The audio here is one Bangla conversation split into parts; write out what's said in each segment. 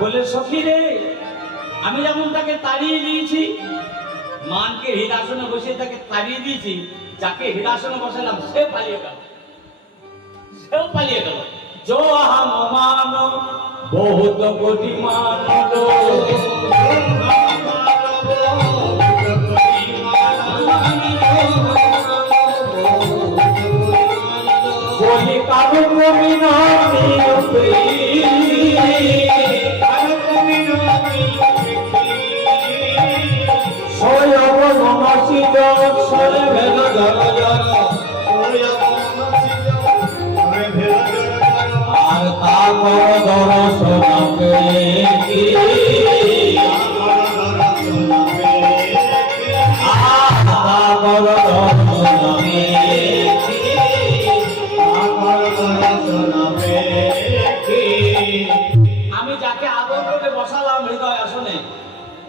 বলে সখী রে, আমি যেমন তাকে তাড়িয়ে দিয়েছি, মানকে হীরাসনে বসে তাকে তাড়িয়ে দিয়েছি, যাকে হীরাসনে বসালাম সে পালিয়ে গেল, সেও পালিয়ে গেল। जो हम मानो बहुत कोटि मानो, कोई कारो को बिना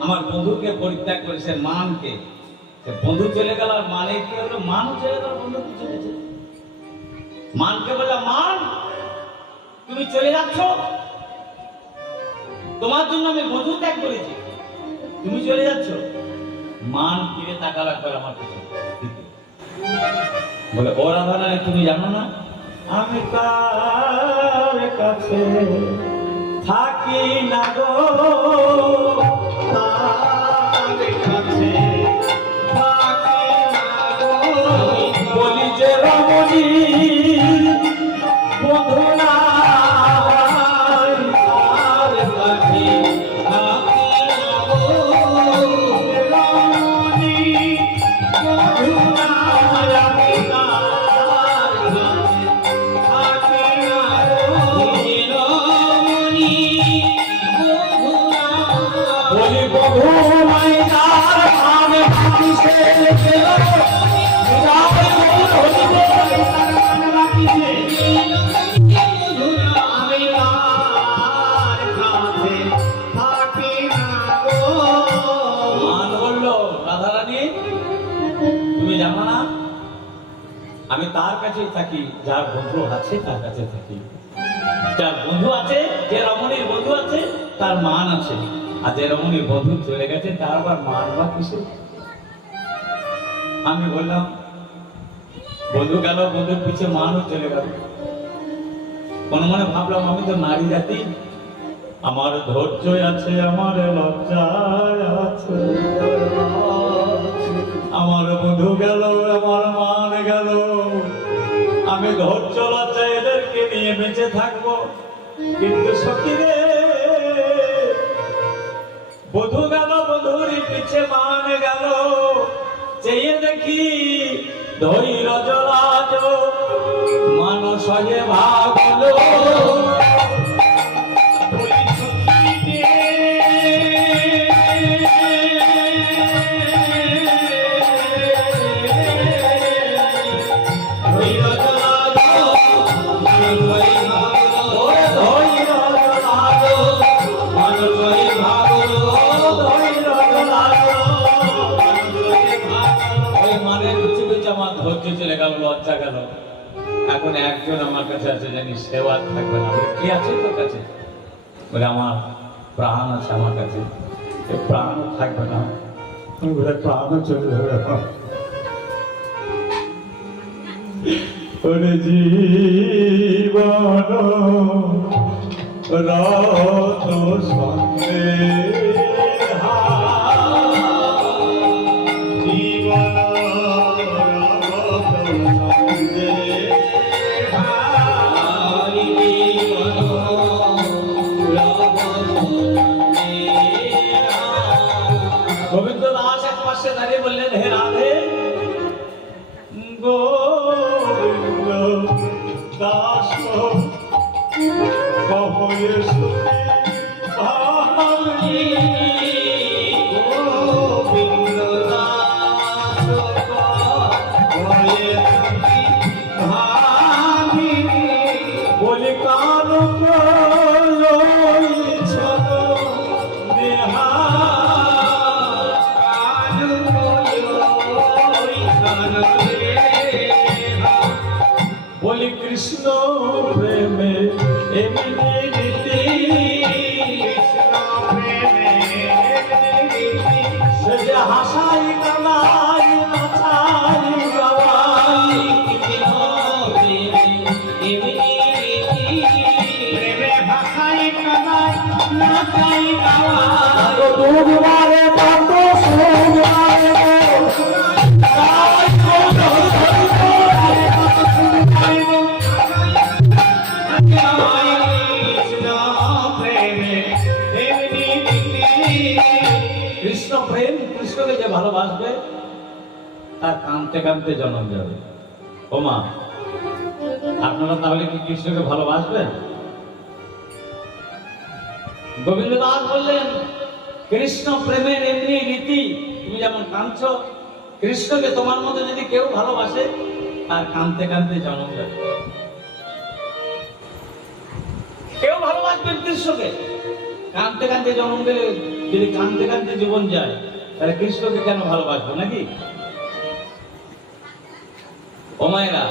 আমার বন্ধুকে পরিত্যাগ করেছে, মানকে। বন্ধু চলে গেল, আর মানে কি হলো? মানও চলে গেল, বন্ধু চলেছে। মানকে বললাম, মান তুমি চলে যাচ্ছ, তোমার জন্য আমি বন্ধু ত্যাগ করেছি, তুমি চলে যাচ্ছ। মান ফিরে তাকাল একবার আমার কাছে, বলে ও রাধারানী, তুমি জানো না আমি কার কাছে থাকি না গো, বলি যে রমণী বন্ধু নাই আর কাছে থাকি না গো, রমণী বন্ধু নাই আমি তার কাছে থাকি না গো, রমণী বন্ধু নাই। বলি বন্ধু নাই তার আমি বাকি সে আমি তার কাছেই থাকি যার বন্ধু আছে, তার কাছে থাকি। যার বন্ধু আছে, যে রমণীর বন্ধু আছে তার মান আছে, আর যে রমণীর বন্ধু চলে গেছে তার আবার মান বা কিসে? আমি বললাম বন্ধু গেল, বন্ধুর পিছে মানও চলে গেল। মনে মনে ভাবলাম আমি তো নারী জাতি, আমার ধৈর্য আছে, আমার লজ্জা আছে, আমার বন্ধু গেল, আমার মান গেল, আমি ধৈর্য লজ্জা এদেরকে নিয়ে বেঁচে থাকবো। কিন্তু সখী রে, বধূ গেল, বধূর পিছে মান গেল, চেয়ে দেখি ধৈর্য লাজ মানুষ হয়ে ভাগলো। চলে গেল, লজ্জা গেল। এখন একজন আমার কাছে আছে, জানি সেবা থাকবে না। কি আছে তোর কাছে? বলে আমার প্রাণ আছে আমার কাছে, প্রাণ থাকবে না। প্রাণ চলে যাবে। জীবন রত সঙ্গে গোবিন্দ দাস এক পাশে দাঁড়িয়ে বললেন, হে রাধে, গোবিন্দ দাস গোবিন্দ দাস বলি কান বলি কৃষ্ণ প্রেমে এমনি রীতি নাচাই গাওয়াই দুবারে কত সোমবারে কৃষ্ণ প্রেম, কৃষ্ণকে যে ভালোবাসবে তার কাঁদতে কাঁদতে জন্ম যাবে। ও মা, আপনারা তাহলে কি কৃষ্ণকে ভালোবাসবেন? গোবিন্দ দাস বললেন কৃষ্ণ প্রেমের এমনি রীতি, তুমি যেমন কাঁদছ, কৃষ্ণকে তোমার মতো যদি কেউ ভালোবাসে তার কাঁদতে কাঁদতে জন্ম যাবে। কেউ ভালোবাসবেন কৃষ্ণকে, কাঁদতে কাঁদতে জন্ম দিলে, যদি কাঁদতে কাঁদতে জীবন যায় তাহলে কৃষ্ণকে কেন ভালোবাসবো নাকি? ও মায়েরা,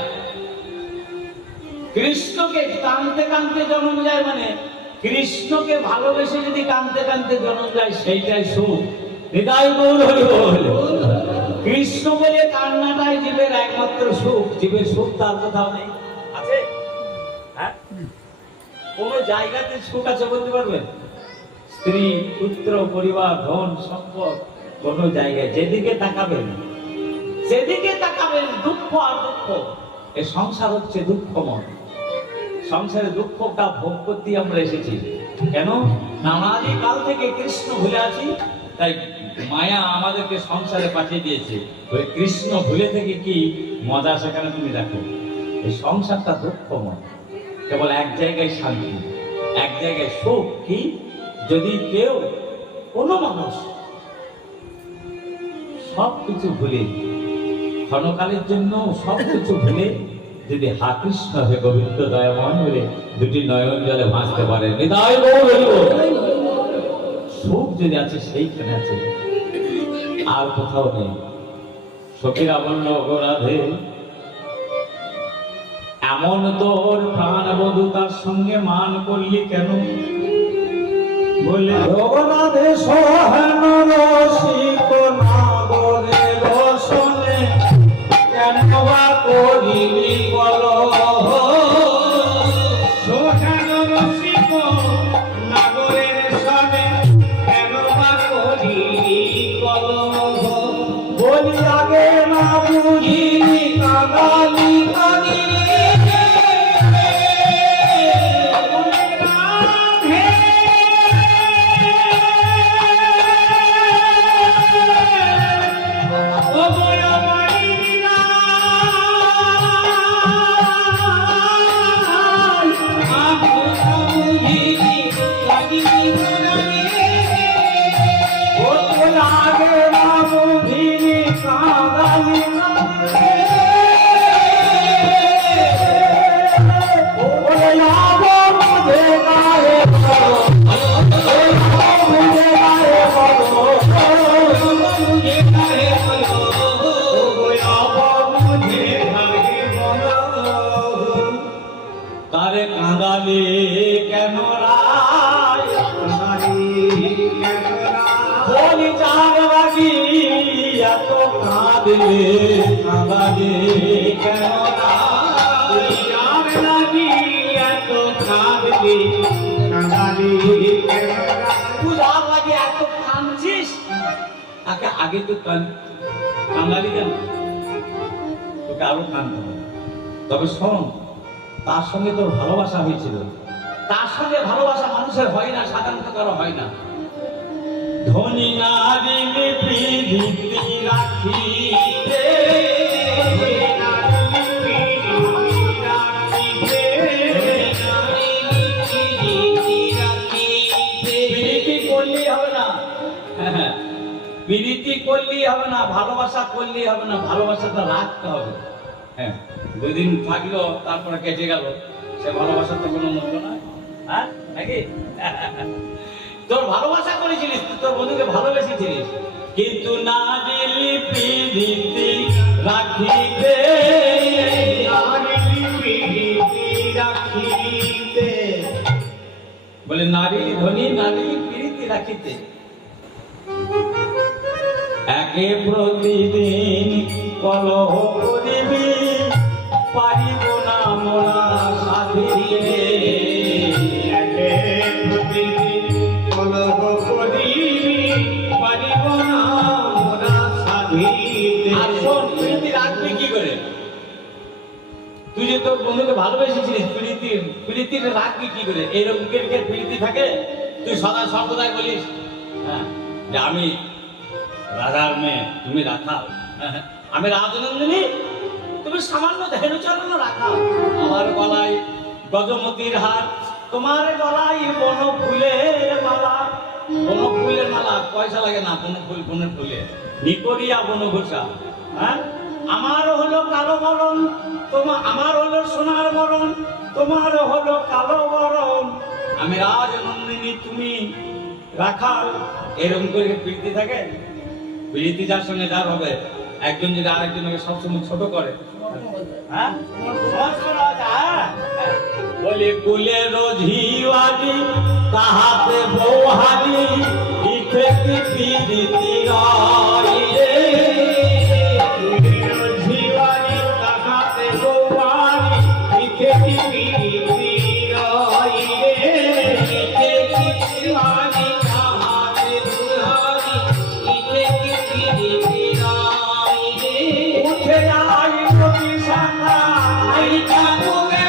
কৃষ্ণকে কাঁদতে কাঁদতে জন্ম যায় মানে কৃষ্ণকে ভালোবেসে যদি কাঁদতে কাঁদতে জন্ম যায় সেইটাই সুখ। হৃদয় গৌর হরি বল। কৃষ্ণ বলে কান্নাটাই জীবের একমাত্র সুখ। জীবের সুখ তার কোথাও নেই। আছে? হ্যাঁ, কোন জায়গাতে সুখ আছে বলতে পারবেন? স্ত্রী, পুত্র, পরিবার, ধন সম্পদ, কোন জায়গায় যেদিকে তাকাবেন সেদিকে তাকাবেন দুঃখ আর দুঃখ। এই সংসার হচ্ছে দুঃখময়। সংসারে দুঃখটা ভোগ করতে আমরা এসেছি। কেন? নানাদি কাল থেকে কৃষ্ণ ভুলে আছি, তাই মায়া আমাদেরকে সংসারে পাঠিয়ে দিয়েছে। ওই কৃষ্ণ ভুলে থেকে কি মজা সেখানে তুমি দেখো। এই সংসারটা দুঃখময়। কেবল এক জায়গায় শান্তি, এক জায়গায় সুখ। কি? যদি কেউ, কোনো মানুষ সবকিছু ভুলে, ক্ষণকালের জন্য সবকিছু ভুলে যদি হা কৃষ্ণ হে গোবিন্দ দয়াময় বলে দুটি নয়ন জলে ভাসতে পারে, হৃদয় গৌর হরি বল। সুখ যদি আছে সেইখানে আছে, আর কোথাও নেই। সখীরা বলল, গো রাধে, এমন তোর প্রাণ বধূ তার সঙ্গে মান করলি কেন? বলে, রাধে সোহেন রসিক নাগরে রসনে কেন বা করিলি বল? সোহেন রসিক নাগরের সনে কেন বা করিলি বল? বলি আগে না বুঝিনি কাঁদালি কাঁদিলি তারে কাঁদালে কেন রায়? বলি চার বাকি এত কাঁদলে কাঁদালে কেন রায়? এত কাঁদলে কাঁদালে কেন রায়? পূজার লাগে এত কাঁদছিস, তাকে আগে তো কাঁদালি কেন? তোকে আরো কাঁদতে হবে। তবে শোন, তার সঙ্গে তোর ভালোবাসা হয়েছিল, তার সঙ্গে ভালোবাসা মানুষের হয় না, সাধারণত কারো হয় না। ধনী নারী প্রীতি রাখিতে, প্রীতি করলেই হবে না, প্রীতি করলেই হবে না, ভালোবাসা করলেই হবে না, ভালোবাসাটা রাখতে হবে। হ্যাঁ, দুদিন থাকলো তারপরে কেটে গেল, সে ভালোবাসার তো কোনো মূল্য নাই। হ্যাঁ নাকি? তোর ভালোবাসা করেছিলিস, তোর বন্ধুকে ভালোবেসেছিলিস, কিন্তু না দিলি প্রীতি রাখিতে, বলে নারী ধনী নারী প্রীতি রাখিতে। একে প্রতিদিন কলহ করিবি, পারিব না মোরা সাধিলে। একে প্রতিদিন বন্ধুকে ভালোবেসেছিলিস, প্রীতির রাখবি কি করে? এইরকম কে প্রীতি থাকে? তুই সদা সর্বদাই বলিস হ্যাঁ যে আমি রাজার মেয়ে, তুমি রাখাল, আমি রাজনন্দিনী, তুমি সামান্য ধেনুচরণ রাখাল। আমার গলায় গজমতির হার, তোমার গলায় বন ফুলের মালা। বন ফুলের মালা পয়সা লাগে না, বনের ফুলে নিকরিয়া বনঘোষা। হ্যাঁ, আমার হলো কালো বরণ, আমার হলো সোনার বরণ, তোমার হলো কালো বরণ। আমি রাজনন্দিনী, তুমি রাখাল। এরকম করে প্রীতি থাকে? প্রীতি যার সঙ্গে যার হবে, একজন যদি আরেকজনকে সবসময় ছোট করে, হ্যাঁ বলে কুলের ঝিওয়ালি তাহাতে বৌহালি ইথে কি প্রীতি রয় রে। কুলের ঝিওয়ালি তাহাতে বৌহালি ইথে কি প্রীতি রয় রে। ইথে কি ঝিওয়ালি তাহাতে বৌহালি ইথে কি প্রীতি রয় রে। উঠে আই নদী শাখা আই কাকুরে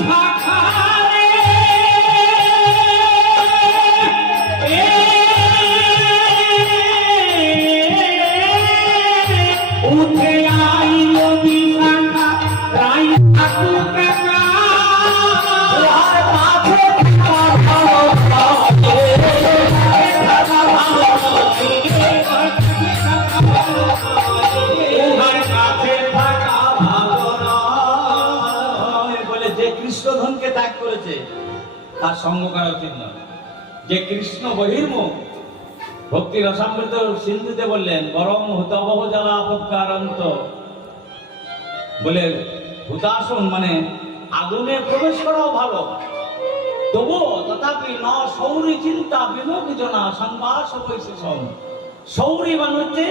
শাখা রে। উঠে আই নদী শাখা রাই কাকুরে বলে যে কৃষ্ণধনকে ত্যাগ করেছে তার সঙ্গ করা উচিত নয়। যে কৃষ্ণ বহির্মুখ, ভক্তি রসামৃত সিন্ধুতে বললেন বরং হুতবহ জ্বালা আপকারান্ত, বলে হুতাসন মানে আগুনে প্রবেশ করাও ভালো, তবুও তথাপি ন সৌরী চিন্তা বিমুখ জনা সংবাস বৈশেষণ। সৌরী মানে হচ্ছে,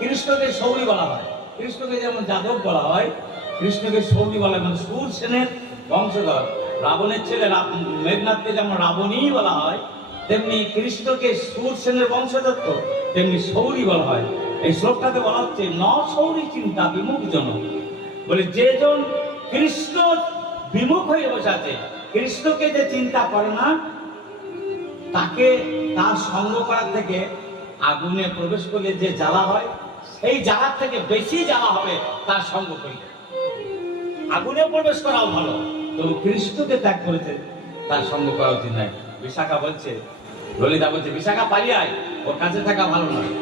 কৃষ্ণকে সৌরী বলা হয়। কৃষ্ণকে যেমন যাদব বলা হয়, কৃষ্ণকে সৌরী বলা হয়, মানে সুর সেনের বংশধর। রাবণের ছেলে মেঘনাথকে যেমন রাবণী বলা হয়, তেমনি কৃষ্ণকে সুর সেনের বংশধর, তো তেমনি সৌরী বলা হয়। এই শ্লোকটাতে বলা হচ্ছে ন সৌরী চিন্তা বিমুখ জন, বলে যেজন কৃষ্ণ বিমুখ হয়ে বসে আছে, কৃষ্ণকে যে চিন্তা করে না, তাকে তার সঙ্গ করার থেকে আগুনে প্রবেশ করলে যে জ্বালা হয়, সেই জ্বালার থেকে বেশি জ্বালা হবে তার সঙ্গ করলে। আগুনে প্রবেশ করাও ভালো, তবু কৃষ্ণকে ত্যাগ করেছে, তার সঙ্গ করা উচিত নাই। বিশাখা বলছে, ললিতা বলছে, বিশাখা পালিয়ে আয়, ওর কাছে থাকা ভালো নয়।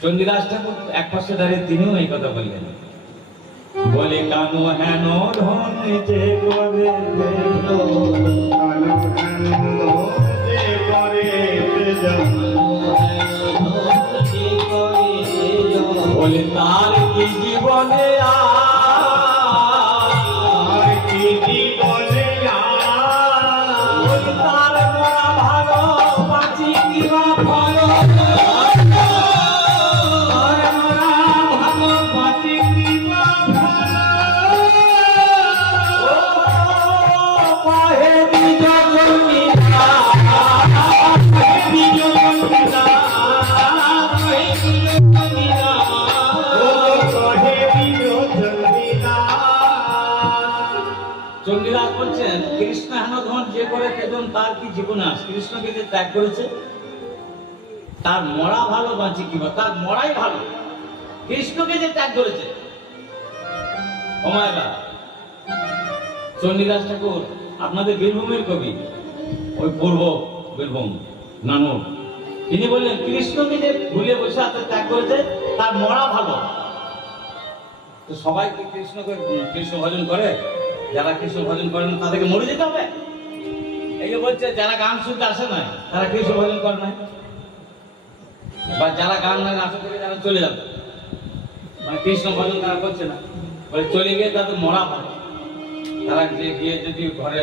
চণ্ডীদাস ঠাকুর এক পাশে দাঁড়িয়ে তিনিও এই কথা বললেন, বলে কানু হেন ধন যে করে ফেলো, কানু হেন যে করে বলে তার কি জীবনে আর কি জীবনে তার মরা ভালো বাঁচি কিবা ভালো, আর মরা ভালো বাঁচি কিবা ভালো। পাহে নিজ জন্মিতা, নিজ জন্মিতা, চণ্ডীদাস বলছেন, কৃষ্ণ হেন ধন যে করে তেজন তার কি জীবন আস। কৃষ্ণকে যে ত্যাগ করেছে তার মরা ভালো বাঁচি কিবা, তার মরাই ভালো। কৃষ্ণকে যে ত্যাগ করেছে। ওমায়রা চণ্ডীদাস ঠাকুর আপনাদের বীরভূমের কবি, ওই পূর্ব বীরভূম নানুর, তিনি বললেন কৃষ্ণকে যে ভুলে বসে আছে, ত্যাগ করেছে, তার মরা ভালো। তো সবাই কি কৃষ্ণ ভজন করে? যারা কৃষ্ণ ভজন করেন তাদেরকে মরে যেতে হবে? এই যে বলছে যারা গান শুনতে আসে না তারা কৃষ্ণ ভজন করে না, বা যারা গান আসে থেকে যারা চলে যাবে, মানে কৃষ্ণ ভজন তারা করছে না, বলে চলে গিয়ে তাদের মরা ভালো। তারা যে গিয়ে যদি ঘরে